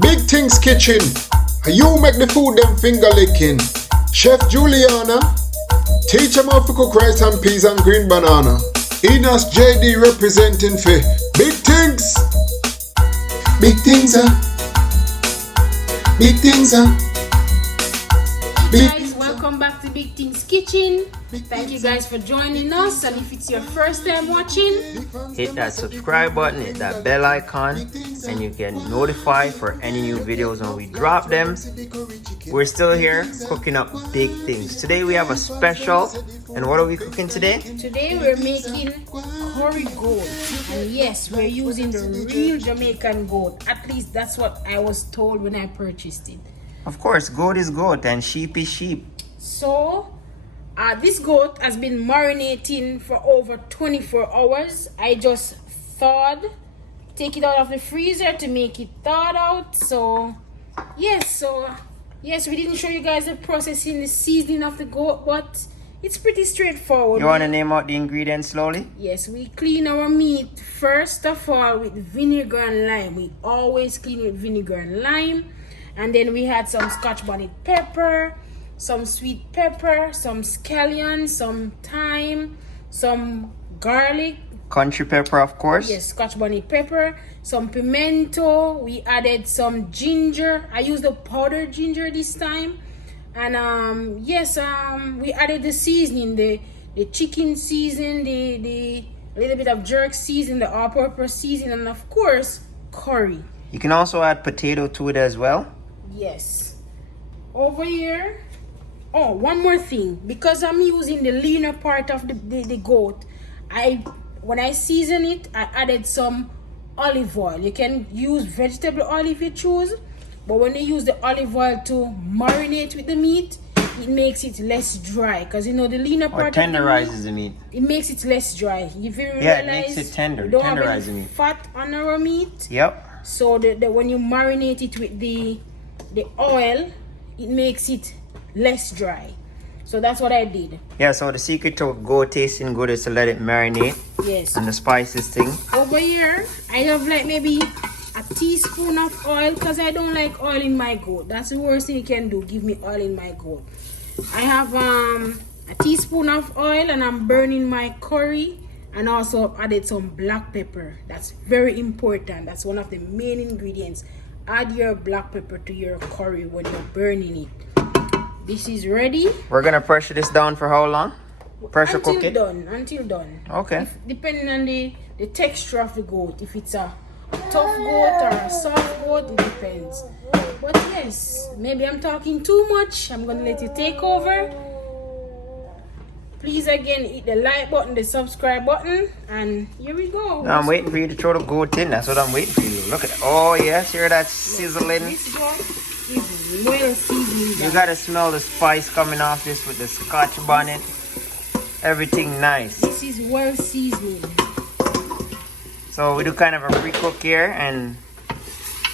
Big Things Kitchen. You make the food them finger licking. Chef Juliana. Teach them how to cook rice and peas and green banana. Enos JD representing for Big Things. Big Things, Big Things, Hey guys, welcome back to Big Things Kitchen. Thank you guys for joining us, and if it's your first time watching, hit that subscribe button, hit that bell icon, and you get notified for any new videos when we drop them. We're still here cooking up big things. Today we have a special, and what are we cooking today? today we're making curry goat, and yes, we're using the real Jamaican goat. At least that's what I was told when I purchased it. Of course, goat is goat and sheep is sheep. So this goat has been marinating for over 24 hours. I just thawed, take it out of the freezer to make it thawed out. So yes, we didn't show you guys the processing, the seasoning of the goat, but it's pretty straightforward. You want to name out the ingredients slowly? Yes, we clean our meat first of all with vinegar and lime. We always clean with vinegar and lime. And then we had some Scotch bonnet pepper, some sweet pepper, some scallion, some thyme, some garlic. Country pepper, of course. Yes, Scotch bonnet pepper, some pimento. We added some ginger. I used the powdered ginger this time. And we added the seasoning, the chicken season, the little bit of jerk season, the all-purpose season, and of course, curry. You can also add potato to it as well. Yes. Over here. Oh, one more thing. Because I'm using the leaner part of the goat, when I season it, I added some olive oil. You can use vegetable oil if you choose, but when you use the olive oil to marinate with the meat, it makes it less dry. Because you know the leaner part tenderizes the meat. It makes it less dry. If you realize, it makes it tender. We don't have Tenderizes any meat. fat on our meat. Yep. So when you marinate it with the oil, it makes it less dry. So that's what I did. Yeah, so the secret to goat tasting good is to let it marinate. Yes. And the spices thing. Over here, I have like maybe a teaspoon of oil because I don't like oil in my goat. That's the worst thing you can do, give me oil in my goat. I have a teaspoon of oil and I'm burning my curry. And also added some black pepper. That's very important. That's one of the main ingredients. Add your black pepper to your curry when you're burning it. This is ready. We're gonna pressure this down for how long? Pressure cook it? Until done. Okay. Depending on the texture of the goat. If it's a tough goat or a soft goat, it depends. But yes, maybe I'm talking too much. I'm gonna let you take over. Please again hit the like button, the subscribe button, and here we go. Now I'm waiting for you to throw the goat in. That's what I'm waiting for you. Look at that. Oh yes, hear that sizzling? This goat is well seasoned. You gotta smell the spice coming off this with the Scotch bonnet. Everything nice. This is well seasoned. So we do kind of a pre-cook here, and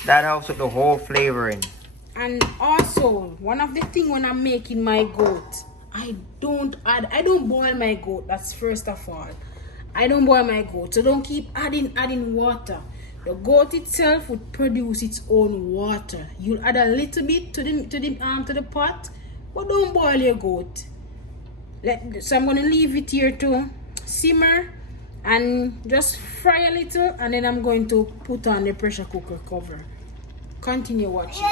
that helps with the whole flavoring. And also, one of the things when I'm making my goat, I don't boil my goat. That's first of all. I don't boil my goat. So don't keep adding water. The goat itself would produce its own water. You'll add a little bit to the pot, but don't boil your goat. So I'm gonna leave it here to simmer and just fry a little, and then I'm going to put on the pressure cooker cover. Continue watching.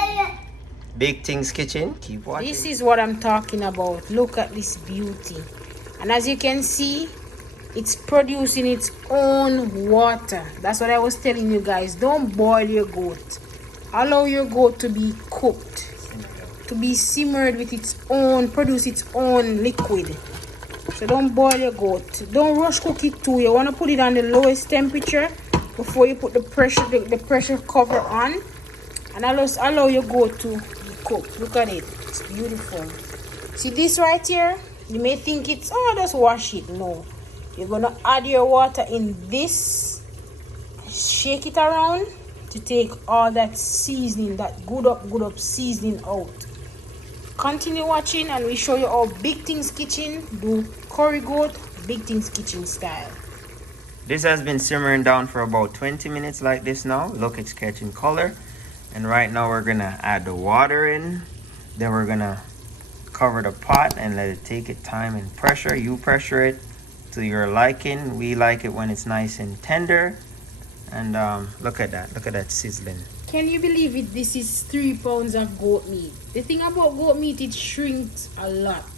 Big Things Kitchen. Keep watching. This is what I'm talking about. Look at this beauty. And as you can see, it's producing its own water. That's what I was telling you guys. Don't boil your goat. Allow your goat to be cooked, to be simmered with its own, produce its own liquid. So don't boil your goat. Don't rush cook it too. You want to put it on the lowest temperature before you put the pressure cover on. And allow your goat to cook. Look at it. It's beautiful. See this right here? You may think it's just wash it. No, you're gonna add your water in this, shake it around to take all that seasoning, that good up seasoning out. Continue watching and we show you how Big Things Kitchen do curry goat Big Things Kitchen style. This has been simmering down for about 20 minutes like this now. Look, it's catching color. And right now we're gonna add the water in. Then we're gonna cover the pot and let it take its time and pressure. You pressure it to your liking. We like it when it's nice and tender. And look at that sizzling. Can you believe it? This is 3 pounds of goat meat. The thing about goat meat, it shrinks a lot.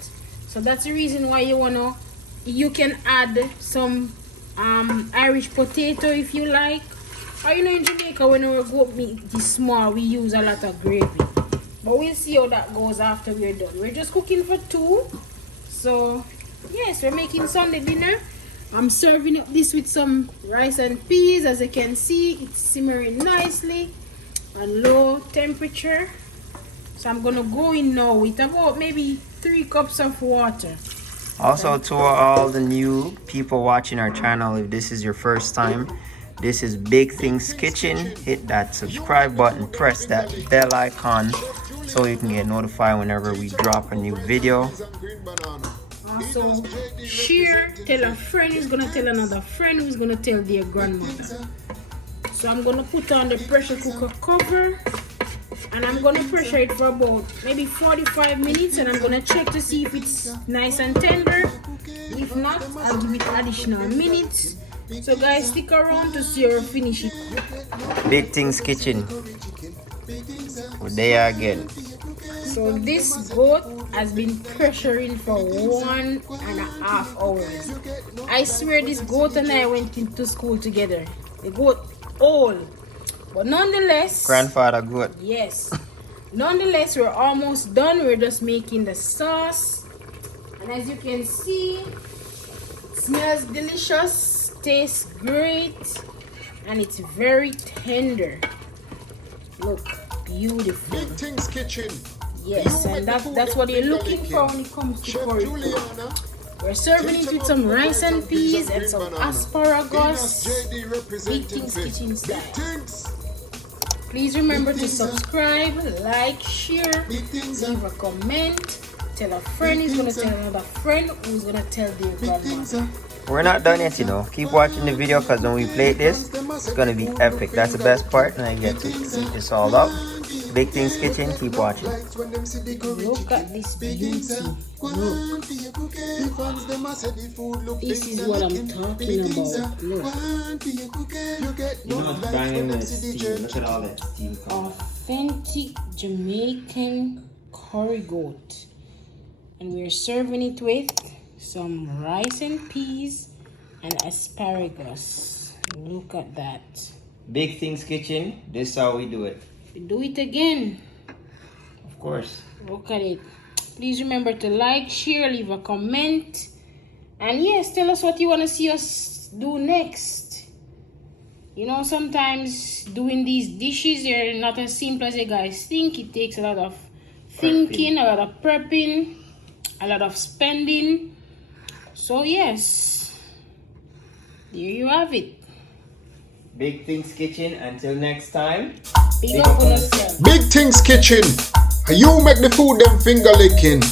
So that's the reason why you can add some Irish potato if you like. Or in Jamaica, when our goat meat is small, we use a lot of gravy. But we'll see how that goes after we're done. We're just cooking for 2. So yes, we're making Sunday dinner. I'm serving up this with some rice and peas. As you can see, it's simmering nicely on low temperature. So I'm gonna go in now with about maybe 3 cups of water. Also, to all the new people watching our channel, if this is your first time, this is Big Things Kitchen. Hit that subscribe button, press that bell icon so you can get notified whenever we drop a new video. Also, share, tell a friend who's gonna tell another friend who's gonna tell their grandmother. So I'm gonna put on the pressure cooker cover and I'm gonna pressure it for about maybe 45 minutes, and I'm gonna check to see if it's nice and tender. If not, I'll give it additional minutes. So guys, stick around to see her finish it. Big Things Kitchen. We're there again. So this goat has been pressuring for 1.5 hours. I swear this goat and I went into school together. The goat old. But nonetheless, Grandfather goat. yes. Nonetheless, we're almost done. We're just making the sauce. And as you can see, it smells delicious, tastes great, and it's very tender. Look, beautiful. Big Things Kitchen. Yes, and that's what you're looking for when it comes to Chef curry. Juliana. We're serving it with some rice and peas and some asparagus. JD Big representing Things Big Kitchen style. Things. Please remember to subscribe, like, share, Big Things. leave a comment, tell a friend who's gonna tell another friend who's gonna tell their grandmother. We're not done yet, you know. Keep watching the video because when we play this, it's gonna be epic. That's the best part, and I get to eat this all up. Big Things Kitchen, keep watching. Look at this beauty. Look. This is what I'm talking about. Look. You know, banging the steam. Look at all that steam. Authentic Jamaican curry goat. And we're serving it with some rice and peas and asparagus. Look at that. Big Things Kitchen, this is how we do it. We do it again. Of course. Look at it. Please remember to like, share, leave a comment. And yes, tell us what you want to see us do next. You know, sometimes doing these dishes are not as simple as you guys think. It takes a lot of thinking, a lot of prepping, a lot of spending. So yes, there you have it. Big Things Kitchen, until next time. Big up on yourself. Big Things Kitchen. You make the food them finger licking.